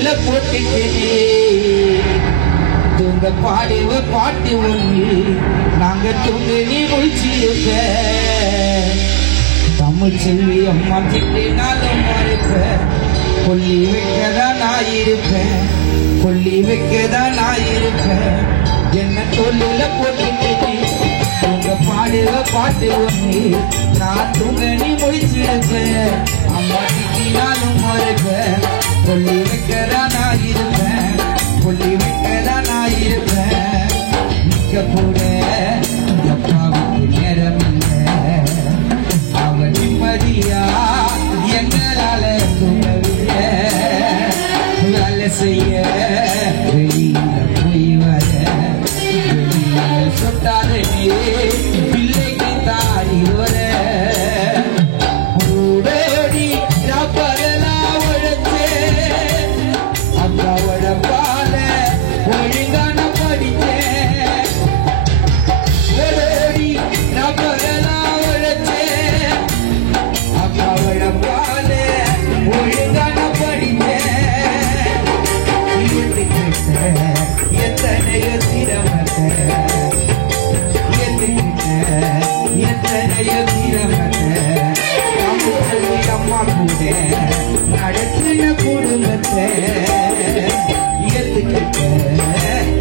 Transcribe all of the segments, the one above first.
தோல்ல போட்டுக்கிட்டே தூங்க பாடுவ பாட்டு ஒன்று நாங்க தூங்க நீ முழிச்சிருப்ப தமிழ் செல்வி அம்மா திட்டினாலும் மறுப்ப கொல்லி வைக்கதான் நான் இருப்பேன் கொல்லி வைக்கதான் நான் இருப்பேன் என்ன தோல்ல போட்டுக்கிட்டே தூங்க பாடுவ பாட்டு ஒன்று நான் தூங்க நீ முழிச்சிருப்பேன் அம்மா திட்டினாலும் மறுப்ப கொல்லி வைக்கதான் நான் இருப்பேன் கொல்லி வைக்கதான் நான் இருப்பேன் நிக்க கூட அப்பாவுக்கு நேரம் இல்லை அவன் நிம்மதியா எங்களால தூங்கவில்லை வேலை செய்ய வெளியில போய் வர வெளியில சொட்டாதே பிள்ளைக்கு தாடி வர நடத்தின குடும்பத்தை ஏத்துக்கிட்ட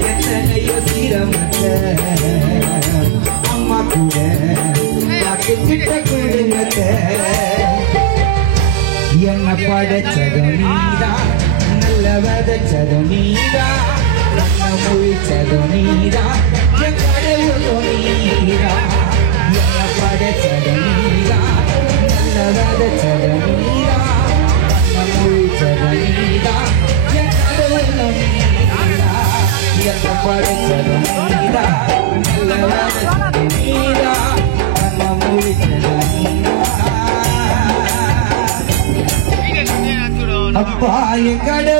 எத்தனையோ சிரமத்தை அம்மா கூட பார்த்துக்கிட்ட குடும்பத்தை என்ன படைச்சது நீதான் நல்ல விதைச்சது நீதான் முழிச்சது நீதான் என் கடவுள் நீதான் என்ன படைச்சது நீதான் நல்ல விதைச்சது நீதான் முழிச்சது நீதான் என் கடவுள் நீதான் என்ன படைச்சது நீதான் நல்ல விதைச்சது நீதான் முழிச்சது நீதான் அப்பா என் கடவுள்